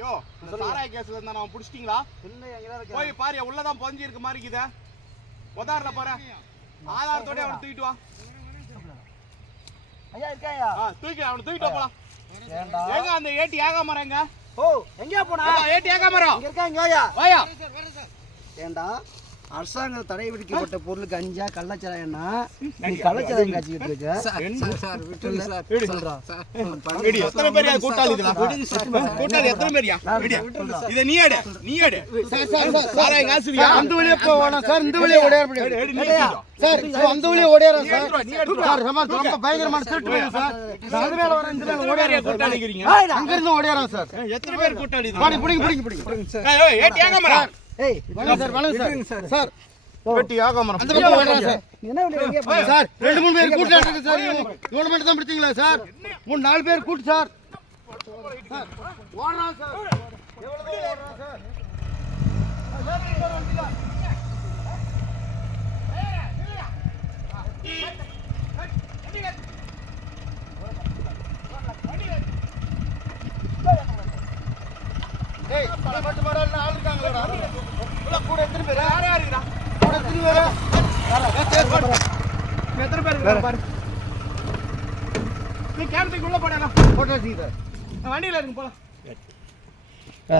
யோ இந்த சாராய கேஸ்ல இருந்தா நான் புடிச்சிட்டீங்களா? போய் பாரு உள்ளதான் புதஞ்சி இருக்க மாதிரி இருக்குதே. உதாரண பாரு. ஆதாரத்தோட அவனை தூக்கிட்டு வா. ஐயா இருக்காயா? தூக்கி அவனை தூக்கிட்டு வா போலாம். ஏங்க அந்த ஏட்டி ஏகாமரங்க. ஓ எங்க போனா? ஏட்டி ஏகாமரம். இங்க இருக்கா இங்க வாயா. வாயா. ஏண்டா அரசாங்க தடை விதிக்கப்பட்ட பொருளுக்கு அஞ்சா கள்ளச்சாராயம்னா நீ கள்ளச்சாராயம் காய்ச்சிட்டு இருக்க. சார் விட்டுருங்க சார். சொல்றா. எடி எத்தனை பேர் கூட்டாளி இதெல்லாம்? கூட்டாளி எத்தனை பேர்யா? இத நீ எடு. சாராய காசுவியா? அந்த வழியே போவானா சார்? இந்த வழியே ஓடியார முடியாது. சார் அந்த வழியே ஓடியாரா சார்? சார் ரொம்ப பயங்கரமான திருட்டு வேணும் சார். அது மேல வர இந்த மேல ஓடியாரா கூட்டாளிக்கிறீங்க? அங்க இருந்து ஓடியாரா சார்? எத்தனை பேர் கூட்டாளி இது? புடிங்க. ஏய் ஏட்டி ஏகாமரம். ஏய் வணக்கம் சார். சார் ஏட்டி ஏகாமரம். அந்த பக்கம் ஓடுறா சார். என்ன வழியா போறீங்க சார்? 2-3 பேர் கூட்டல இருக்கு சார். இவன மட்டும் தான் பிடிச்சீங்களா சார்? 3-4 பேர் கூட்டு சார். சார் ஓடுறா சார். எவ்வளவு ஓடுறா சார்? ஏய் மட்டும் மாடல்ல ஆள் இருக்காங்கடா. கூட எத்தனை பேர்? யார் இருக்கா? கூட எத்தனை பேர்? எத்தனை பேர் இருக்காங்க பாரு. நீ கேமத்துக்கு உள்ள போடா. போட்டோ எடுத்து வண்டியில இருக்கு போலாம்.